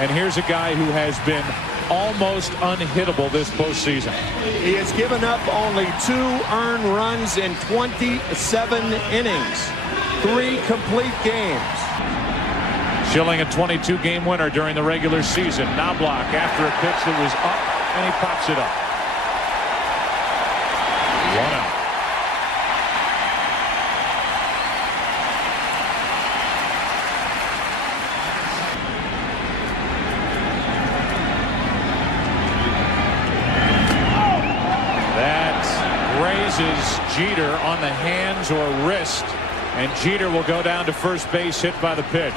And here's a guy who has been almost unhittable this postseason. He has given up only 2 earned runs in 27 innings. 3 complete games. Schilling a 22-game winner during the regular season. Knobloch after a pitch that was up, and he pops it up. 1 out. Grazes Jeter on the hands or wrist, and Jeter will go down to first base, hit by the pitch.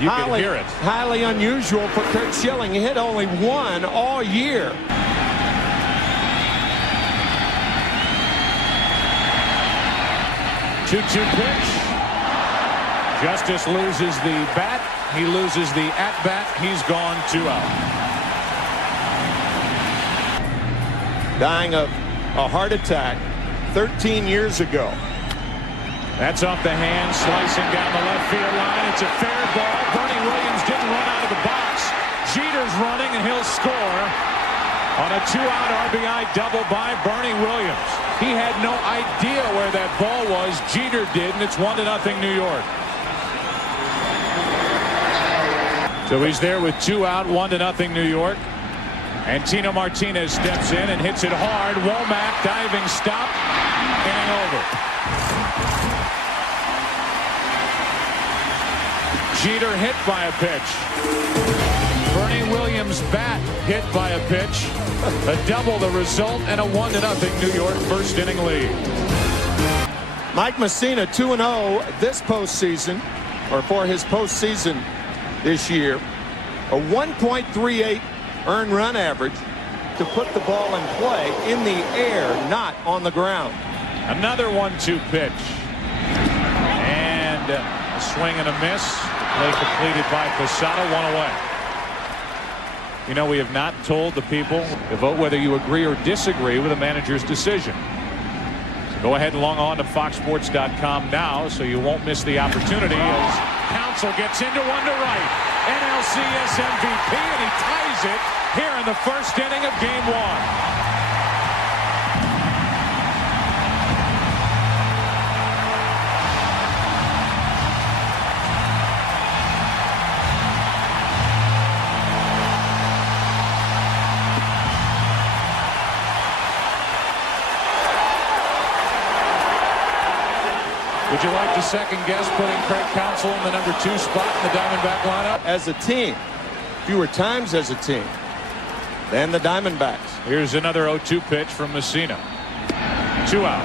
You can hear it. Highly unusual for Curt Schilling. He hit only 1 all year. Two-two pitch. Justice loses the bat. He loses the at-bat. He's gone 2 out. Dying of a heart attack 13 years ago. That's off the hand, slicing down the left field line. It's a fair ball. Bernie Williams didn't run out of the box. Jeter's running, and he'll score on a 2-out RBI double by Bernie Williams. He had no idea where that ball was. Jeter did, and it's 1-0 New York. So he's there with 2 out, 1-0 New York. And Tino Martinez steps in and hits it hard. Womack diving stop. Inning over. Jeter hit by a pitch. Bernie Williams' bat hit by a pitch. A double the result, and a 1-0 New York first inning lead. Mike Mussina 2-0 this postseason, or for his postseason this year. A 1.38 earned run average to put the ball in play in the air, not on the ground. Another 1-2 pitch. And a swing and a miss. Play completed by Posada, 1 away. You know, we have not told the people to vote whether you agree or disagree with the manager's decision. So go ahead and log on to foxsports.com now so you won't miss the opportunity as Counsell gets into one to right. NLCS MVP, and he ties it here in the first inning of Game 1. Would you like to second guess putting Craig Counsell in the number 2 spot in the Diamondback lineup? As a team, fewer times as a team than the Diamondbacks. Here's another 0-2 pitch from Mussina. 2 out.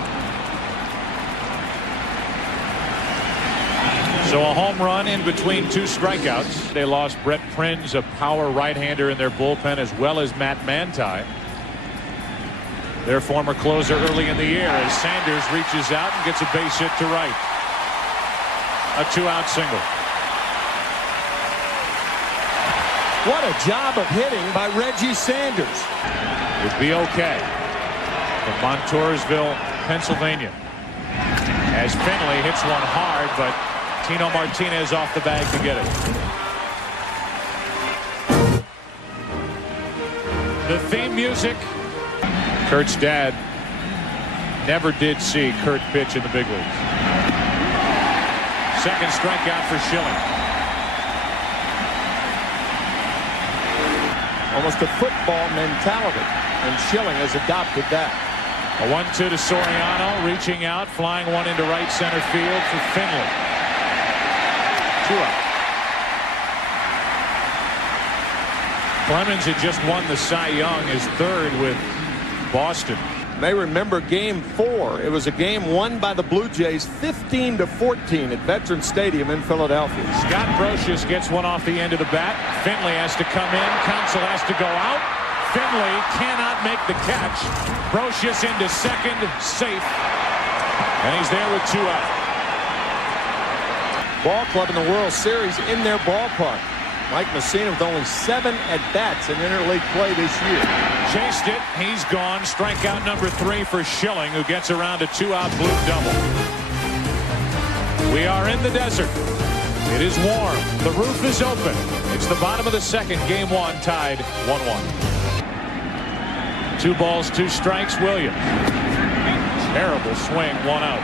So a home run in between 2 strikeouts. They lost Brett Prinz, a power right-hander in their bullpen, as well as Matt Manti, their former closer, early in the year, as Sanders reaches out and gets a base hit to right. A 2-out single. What a job of hitting by Reggie Sanders. Would be okay from Montoursville, Pennsylvania, as Finley hits one hard, but Tino Martinez off the bag to get it. The theme music. Curt's dad never did see Curt pitch in the big leagues. Second strikeout for Schilling. Almost a football mentality, and Schilling has adopted that. A 1-2 to Soriano, reaching out, flying one into right center field for Finley. 2 out. Clemens had just won the Cy Young, his 3rd with Boston. You may remember Game 4. It was a game won by the Blue Jays 15-14 at Veterans Stadium in Philadelphia. Scott Brosius gets one off the end of the bat. Finley has to come in. Counsell has to go out. Finley cannot make the catch. Brosius into second, safe. And he's there with 2 out. Ball club in the World Series in their ballpark. Mike Mussina with only 7 at-bats in interleague play this year. Chased it. He's gone. Strikeout number 3 for Schilling, who gets around a 2-out blue double. We are in the desert. It is warm. The roof is open. It's the bottom of the second. Game 1 tied 1-1. 2 balls, 2 strikes. Williams. Terrible swing. 1 out.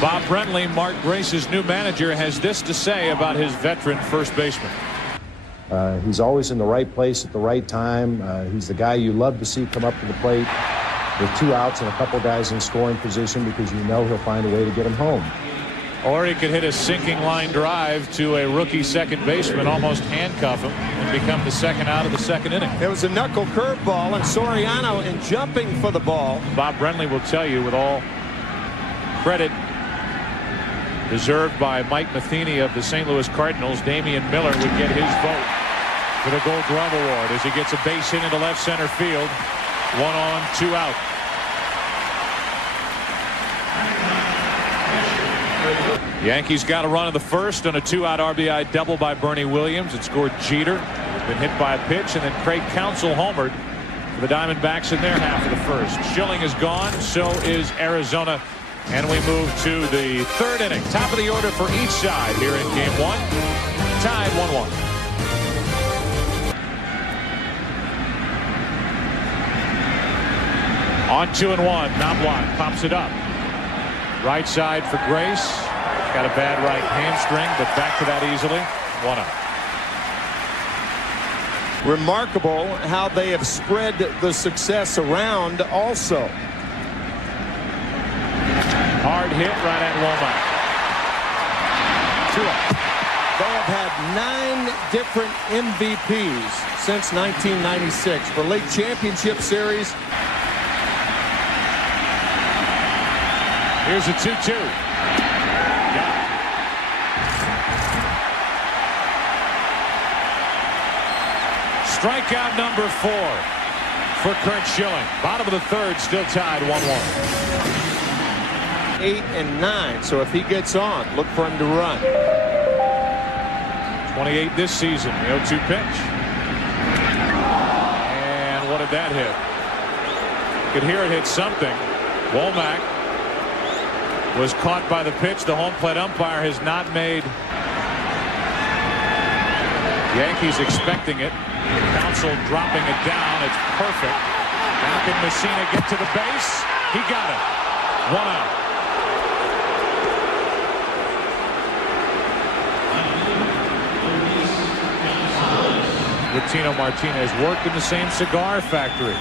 Bob Brentley, Mark Grace's new manager, has this to say about his veteran first baseman. He's always in the right place at the right time. He's the guy you love to see come up to the plate with 2 outs and a couple guys in scoring position, because you know he'll find a way to get him home. Or he could hit a sinking line drive to a rookie second baseman, almost handcuff him, and become the second out of the second inning. It was a knuckle curveball, and Soriano in jumping for the ball. Bob Brentley will tell you, with all credit deserved by Mike Mussina of the St. Louis Cardinals, Damian Miller would get his vote for the Gold Glove Award as he gets a base hit into left center field. 1 on, 2 out. Yankees got a run in the first on a 2-out RBI double by Bernie Williams. It scored Jeter. Been hit by a pitch, and then Craig Counsell homered for the Diamondbacks in their half of the first. Schilling is gone. So is Arizona. And we move to the third inning. Top of the order for each side here in game 1. Tied 1-1. On 2-1. Knobloch pops it up. Right side for Grace. Got a bad right hamstring, but back to that easily. 1 out. Remarkable how they have spread the success around also. Hard hit right at Womack. 2 out. They have had 9 different MVPs since 1996 for League Championship Series. Here's a 2-2. Got it. Strikeout number 4 for Curt Schilling. Bottom of the third, still tied 1-1. 8 and 9. So if he gets on, look for him to run. 28 this season. The 0-2 pitch. And what did that hit? Could hear it hit something. Womack was caught by the pitch. The home plate umpire has not made. Yankees expecting it. Counsell dropping it down. It's perfect. Now can Mussina get to the base? He got it. 1 out. Latino Martinez worked in the same cigar factory.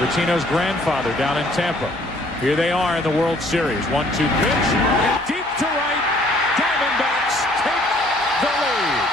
Latino's grandfather down in Tampa. Here they are in the World Series. 1-2 pitch. And deep to right. Diamondbacks take the lead.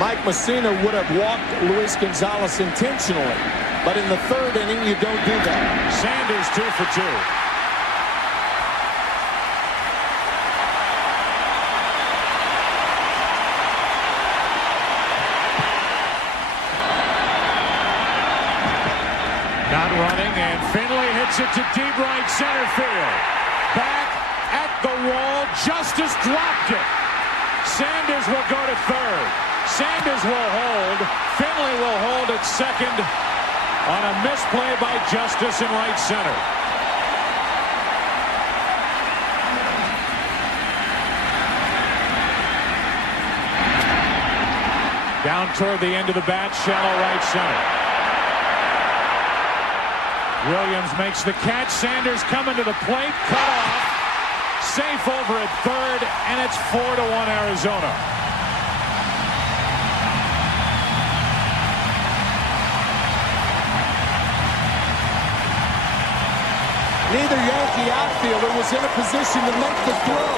Mike Mussina would have walked Luis Gonzalez intentionally, but in the third inning you don't do that. Sanders 2 for 2. Not running, and Finley hits it to deep right center field. Back at the wall. Justice dropped it. Sanders will go to third. Sanders will hold. Finley will hold at second on a misplay by Justice in right center. Down toward the end of the bat, shallow right center. Williams makes the catch. Sanders coming to the plate, cut off. Safe over at third, and it's 4-1 Arizona. Neither Yankee outfielder was in a position to make the throw.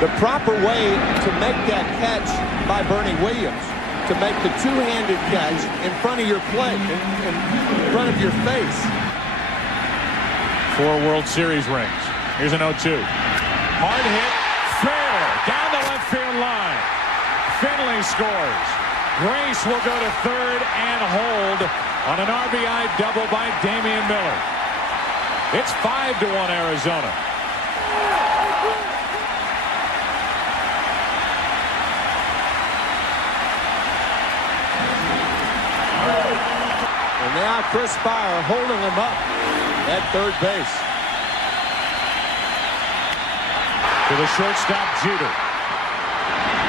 The proper way to make that catch by Bernie Williams, to make the two-handed catch in front of your plate, in front of your face. 4 World Series rings. Here's an 0-2. Hard hit, fair, down the left field line. Finley scores. Grace will go to third and hold on an RBI double by Damian Miller. It's 5-1 Arizona. And now Chris Spire holding him up at third base. To the shortstop, Jeter.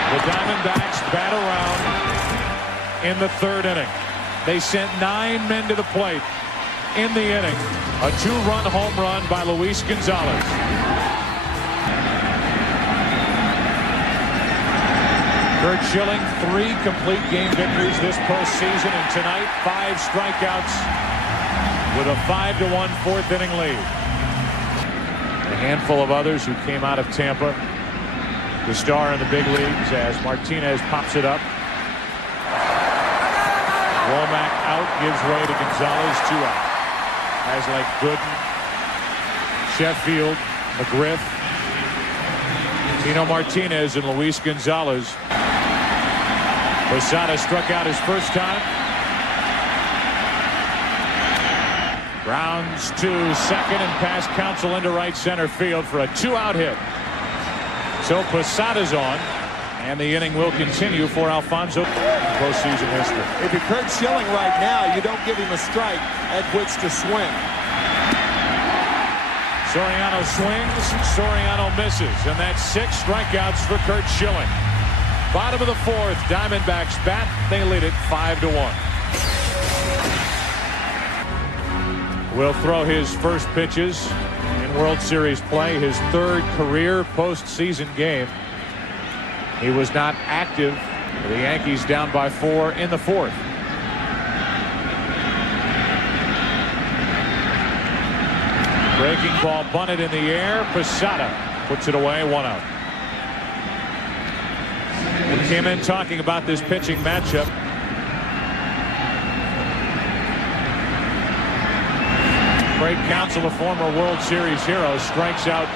The Diamondbacks bat around in the third inning. They sent 9 men to the plate in the inning. A 2-run home run by Luis Gonzalez. Curt Schilling, 3 complete game victories this postseason, and tonight 5 strikeouts with a 5-1 fourth inning lead. A handful of others who came out of Tampa to star in the big leagues as Martinez pops it up. Womack out, gives way to Gonzalez, 2 out. Guys like Gooden, Sheffield, McGriff, Tino Martinez, and Luis Gonzalez. Posada struck out his first time. Grounds to second and past Counsell into right center field for a 2-out hit. So Posada's on, and the inning will continue for Alfonso. Postseason history. If you're Curt Schilling right now, you don't give him a strike at which to swing. Soriano swings, Soriano misses, and that's 6 strikeouts for Curt Schilling. Bottom of the 4th, Diamondbacks bat. They lead it 5-1. Will throw his first pitches in World Series play, his 3rd career postseason game. He was not active. The Yankees down by 4 in the 4th. Breaking ball bunted in the air. Posada puts it away, 1 out. We came in talking about this pitching matchup. Craig Counsell, a former World Series hero, strikes out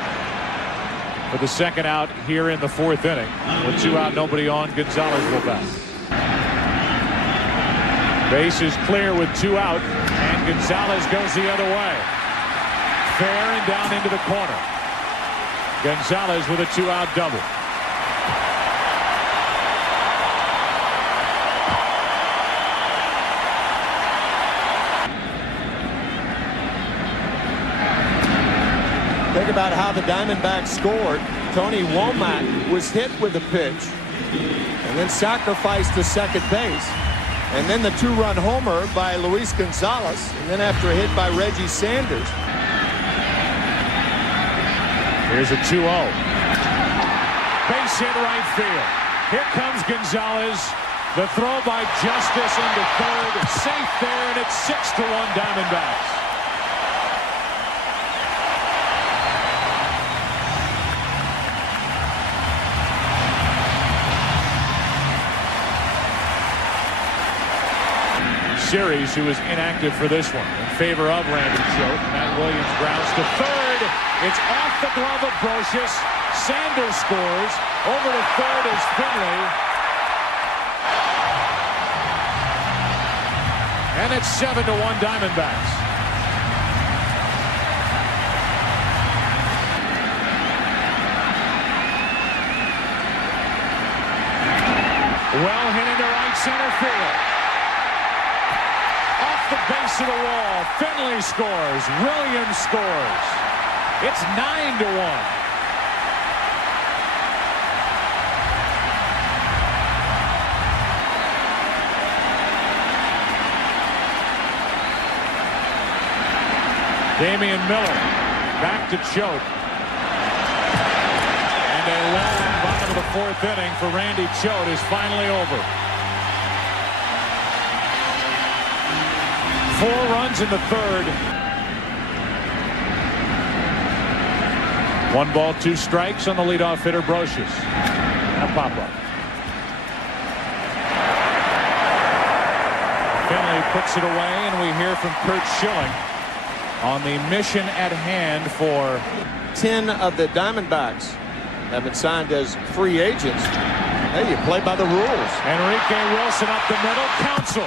for the 2nd out here in the 4th inning. With 2 out, nobody on, Gonzalez will bat. Base is clear with 2 out, and Gonzalez goes the other way. Fair and down into the corner. Gonzalez with a 2-out double. Think about how the Diamondbacks scored. Tony Womack was hit with a pitch and then sacrificed to second base. And then the 2-run homer by Luis Gonzalez. And then after a hit by Reggie Sanders. Here's a 2-0. Base hit right field. Here comes Gonzalez. The throw by Justice into third. Safe there, and it's 6-1 Diamondbacks. Series, who was inactive for this one, in favor of Randy Choate. Matt Williams grounds to third. It's off the glove of Brocious. Sanders scores. Over to third is Finley. And it's 7-1 Diamondbacks. Well hit into right center field. The base of the wall. Finley scores. Williams scores. It's 9-1. Damian Miller back to Choate. And a long bottom of the 4th inning for Randy Choate is finally over. 4 runs in the 3rd. 1 ball, 2 strikes on the leadoff hitter, Brocious. And a pop-up. Finley puts it away, and we hear from Curt Schilling on the mission at hand for 10 of the Diamondbacks have been signed as free agents. Hey, you play by the rules. Enrique Wilson up the middle. Counsell.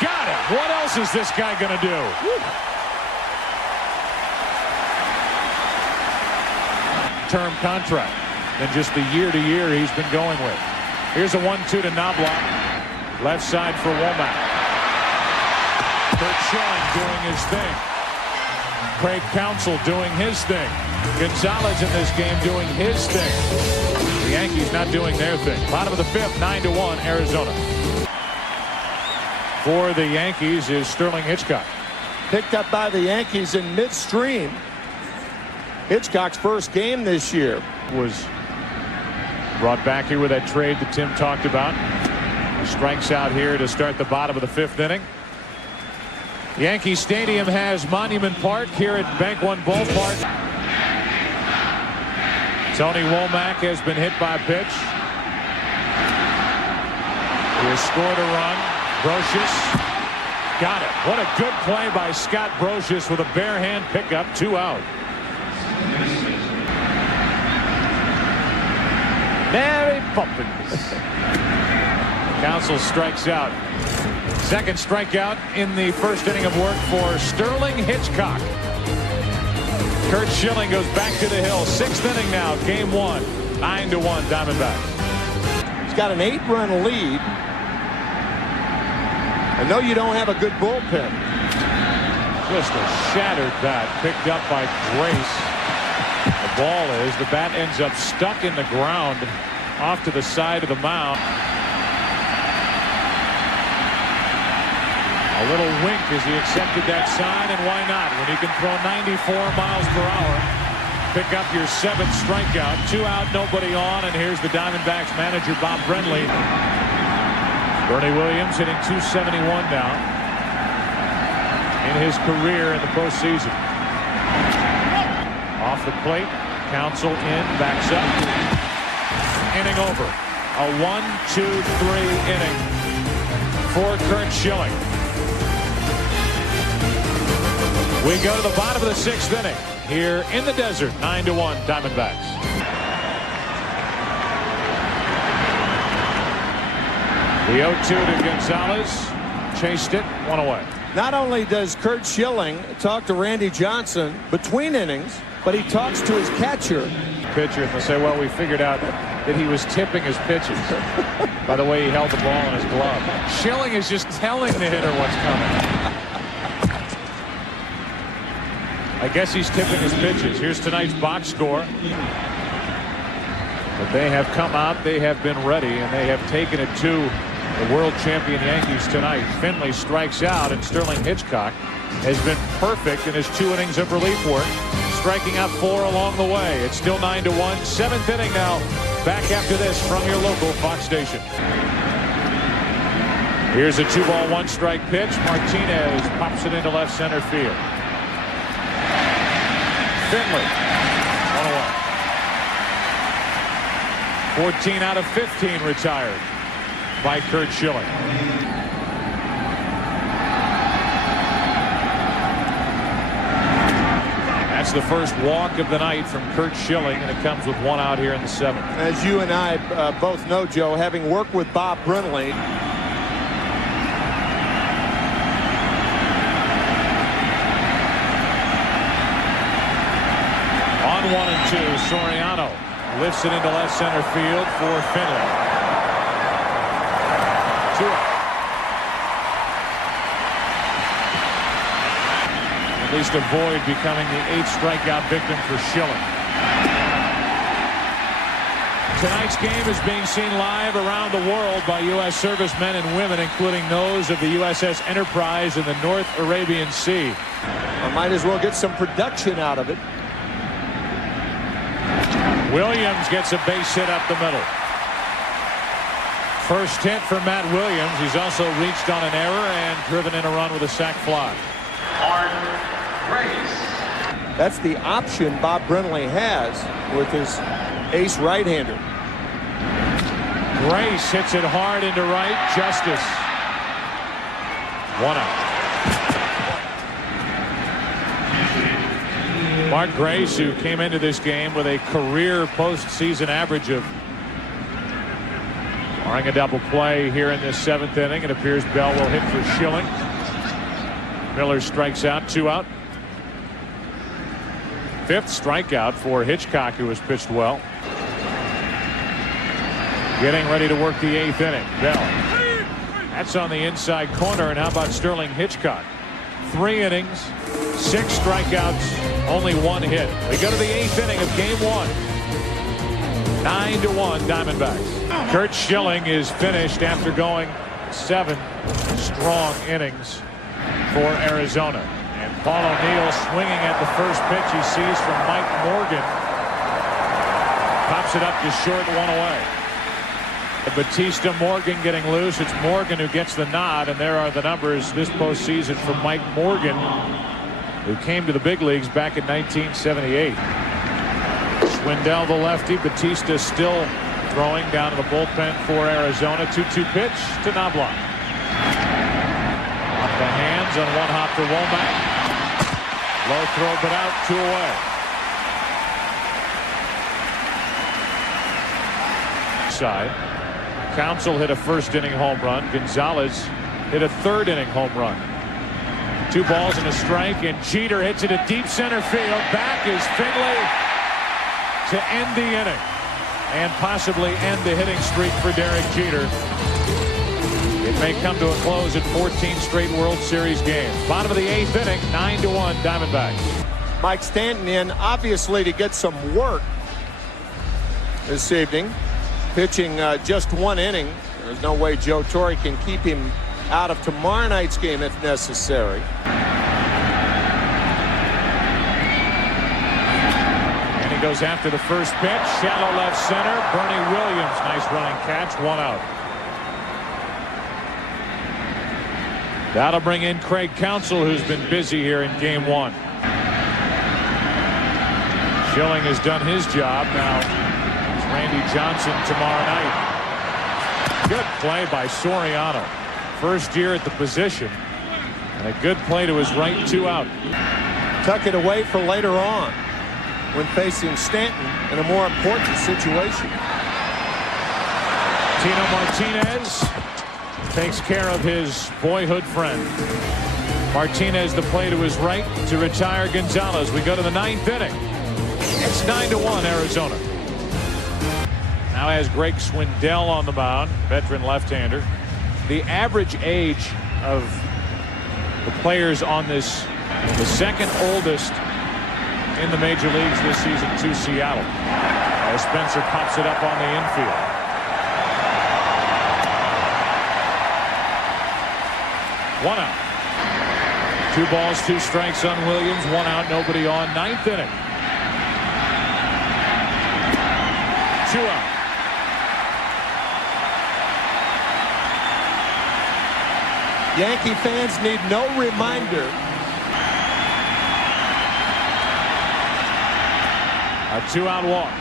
Got it. What else is this guy going to do? Term contract than just the year-to-year he's been going with. Here's a 1-2 to Knobloch. Left side for Womack. Curt Schilling doing his thing. Craig Counsell doing his thing. Gonzalez in this game doing his thing. The Yankees not doing their thing. Bottom of the fifth, 9-1 Arizona. For the Yankees is Sterling Hitchcock. Picked up by the Yankees in midstream. Hitchcock's first game this year. Was brought back here with that trade that Tim talked about. He strikes out here to start the bottom of the fifth inning. Yankee Stadium has Monument Park here at Bank One Ballpark. Tony Womack has been hit by a pitch. He has scored a run. Brocious got it. What a good play by Scott Brocious with a bare hand pickup. 2 out. Mary Poppins. Counsell strikes out. Second strikeout in the first inning of work for Sterling Hitchcock. Curt Schilling goes back to the hill. Sixth inning now. Game 1. 9-1 Diamondbacks. He's got an 8-run lead. I know you don't have a good bullpen. Just a shattered bat picked up by Grace. The ball is. The bat ends up stuck in the ground off to the side of the mound. A little wink as he accepted that sign, and why not? When you can throw 94 miles per hour, pick up your 7th strikeout. 2 out, nobody on, and here's the Diamondbacks manager, Bob Brenly. Bernie Williams hitting .271 now in his career in the postseason. Off the plate, Counsell in, backs up. Inning over. A 1-2-3 inning for Curt Schilling. We go to the bottom of the 6th inning here in the desert. 9-1 Diamondbacks. The 0-2 to Gonzalez. Chased it. 1 away. Not only does Curt Schilling talk to Randy Johnson between innings, but he talks to his catcher. Pitcher, and they'll say, well, we figured out that he was tipping his pitches by the way he held the ball in his glove. Schilling is just telling the hitter what's coming. I guess he's tipping his pitches. Here's tonight's box score. But they have come out, they have been ready, and they have taken it to the world champion Yankees tonight. Finley strikes out, and Sterling Hitchcock has been perfect in his 2 innings of relief work, striking out 4 along the way. It's still 9-1. 7th inning now. Back after this from your local Fox station. Here's a 2-ball 1-strike pitch. Martinez pops it into left center field. Finley, 1 away. 14 out of 15 retired by Curt Schilling. That's the first walk of the night from Curt Schilling, and it comes with 1 out here in the 7th. As you and I both know, Joe, having worked with Bob Brenly, on 1-2, Soriano lifts it into left center field for Finley. 2 out. At least avoid becoming the 8th strikeout victim for Schilling. Tonight's game is being seen live around the world by U.S. servicemen and women, including those of the USS Enterprise in the North Arabian Sea. I might as well get some production out of it. Williams gets a base hit up the middle. First hit for Matt Williams. He's also reached on an error and driven in a run with a sac fly. That's the option Bob Brenly has with his ace right-hander. Grace hits it hard into right. Justice. 1 out. Mark Grace, who came into this game with a career postseason average of Barring a double play here in this 7th inning, it appears Bell will hit for Schilling. Miller strikes out, 2 out. 5th strikeout for Hitchcock, who has pitched well. Getting ready to work the 8th inning. Bell. That's on the inside corner. And how about Sterling Hitchcock? 3 innings, 6 strikeouts, only 1 hit. We go to the 8th inning of game 1. 9-1 Diamondbacks. Curt Schilling is finished after going 7 strong innings for Arizona. And Paul O'Neill swinging at the first pitch he sees from Mike Morgan. Pops it up to short, 1 away. Batista Morgan getting loose. It's Morgan who gets the nod, and there are the numbers this postseason for Mike Morgan, who came to the big leagues back in 1978. Swindell the lefty. Batista still throwing down to the bullpen for Arizona. 2-2 pitch to Knobloch. Off the hands on 1 hop to Womack. Low throw but out, 2 away. Side. Counsell hit a 1st inning home run. Gonzalez hit a 3rd inning home run. 2 balls and a strike, and Jeter hits it to deep center field. Back is Finley to end the inning and possibly end the hitting streak for Derek Jeter. It may come to a close at 14 straight World Series games. Bottom of the 8th inning, 9-1 Diamondbacks. Mike Stanton in, obviously, to get some work this evening. Pitching just 1 inning. There's no way Joe Torre can keep him out of tomorrow night's game if necessary. And he goes after the first pitch. Shallow left center. Bernie Williams. Nice running catch. 1 out. That'll bring in Craig Counsell, who's been busy here in game 1. Schilling has done his job. Now Randy Johnson tomorrow night. Good play by Soriano. First year at the position. And a good play to his right, 2 out. Tuck it away for later on when facing Stanton in a more important situation. Tino Martinez takes care of his boyhood friend. Martinez the play to his right to retire Gonzalez. We go to the 9th inning. It's 9-1 Arizona. Now has Greg Swindell on the mound, veteran left-hander. The average age of the players on this, the 2nd oldest in the major leagues this season to Seattle. As Spencer pops it up on the infield. One out. 2 balls, 2 strikes on Williams. 1 out, nobody on. 9th inning. 2 out. Yankee fans need no reminder. A 2-out walk.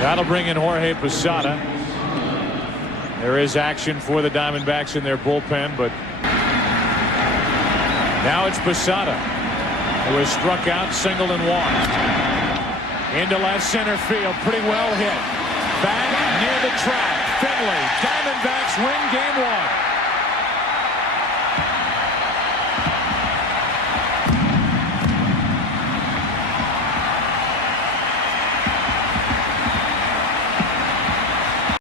That'll bring in Jorge Posada. There is action for the Diamondbacks in their bullpen, but now it's Posada, who was struck out, singled and walked. Into left center field, pretty well hit. Back near the track. Finley